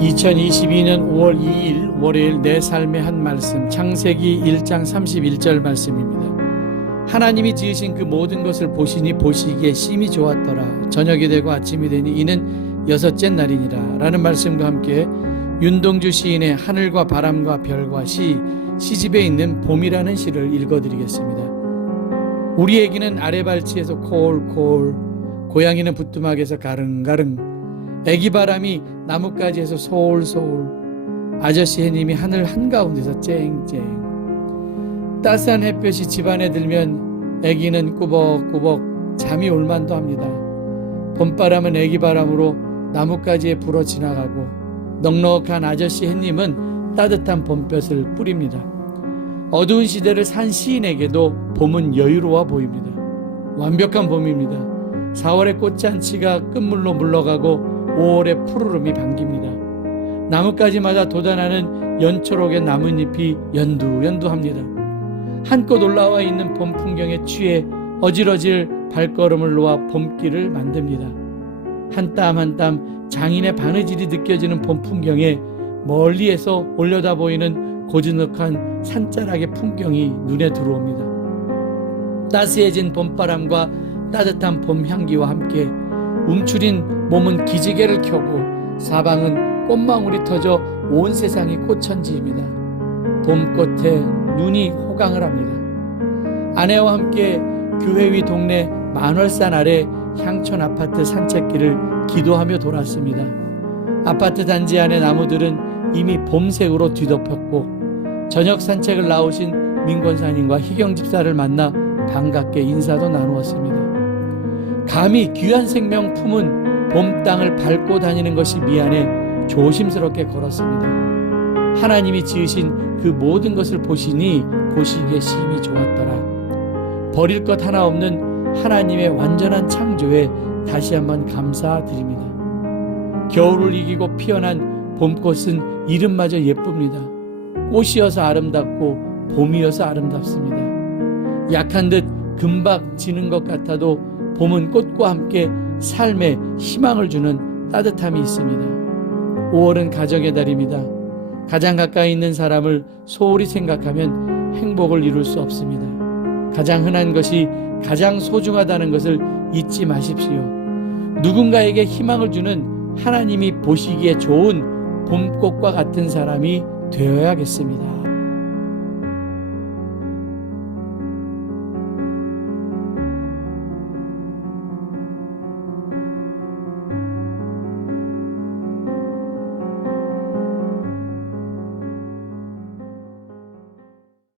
2022년 5월 2일 월요일 내 삶의 한 말씀 창세기 1장 31절 말씀입니다. 하나님이 지으신 그 모든 것을 보시니 보시기에 심히 좋았더라. 저녁이 되고 아침이 되니 이는 여섯째 날이니라. 라는 말씀과 함께 윤동주 시인의 하늘과 바람과 별과 시 시집에 있는 봄이라는 시를 읽어드리겠습니다. 우리 애기는 아래발치에서 콜콜 고양이는 부뚜막에서 가릉가릉 애기 바람이 나뭇가지에서 소울소울 아저씨 해님이 하늘 한가운데서 쨍쨍. 따스한 햇볕이 집안에 들면 애기는 꾸벅꾸벅 잠이 올만도 합니다. 봄바람은 애기 바람으로 나뭇가지에 불어 지나가고 넉넉한 아저씨 해님은 따뜻한 봄볕을 뿌립니다. 어두운 시대를 산 시인에게도 봄은 여유로워 보입니다. 완벽한 봄입니다. 4월의 꽃잔치가 끝물로 물러가고 5월의 푸르름이 반깁니다. 나뭇가지마다 돋아나는 연초록의 나뭇잎이 연두연두합니다. 한껏 올라와 있는 봄 풍경에 취해 어질어질 발걸음을 놓아 봄길을 만듭니다. 한 땀 한땀 장인의 바느질이 느껴지는 봄 풍경에 멀리에서 올려다 보이는 고즈넉한 산자락의 풍경이 눈에 들어옵니다. 따스해진 봄바람과 따뜻한 봄 향기와 함께 움츠린 몸은 기지개를 켜고 사방은 꽃망울이 터져 온 세상이 꽃천지입니다. 봄꽃에 눈이 호강을 합니다. 아내와 함께 교회 위 동네 만월산 아래 향촌 아파트 산책길을 기도하며 돌았습니다. 아파트 단지 안의 나무들은 이미 봄색으로 뒤덮였고 저녁 산책을 나오신 민권사님과 희경 집사를 만나 반갑게 인사도 나누었습니다. 감히 귀한 생명 품은 봄 땅을 밟고 다니는 것이 미안해 조심스럽게 걸었습니다. 하나님이 지으신 그 모든 것을 보시니 보시기에 심히 좋았더라. 버릴 것 하나 없는 하나님의 완전한 창조에 다시 한번 감사드립니다. 겨울을 이기고 피어난 봄꽃은 이름마저 예쁩니다. 꽃이어서 아름답고 봄이어서 아름답습니다. 약한 듯 금방 지는 것 같아도 봄은 꽃과 함께 삶에 희망을 주는 따뜻함이 있습니다. 5월은 가정의 달입니다. 가장 가까이 있는 사람을 소홀히 생각하면 행복을 이룰 수 없습니다. 가장 흔한 것이 가장 소중하다는 것을 잊지 마십시오. 누군가에게 희망을 주는 하나님이 보시기에 좋은 봄꽃과 같은 사람이 되어야겠습니다.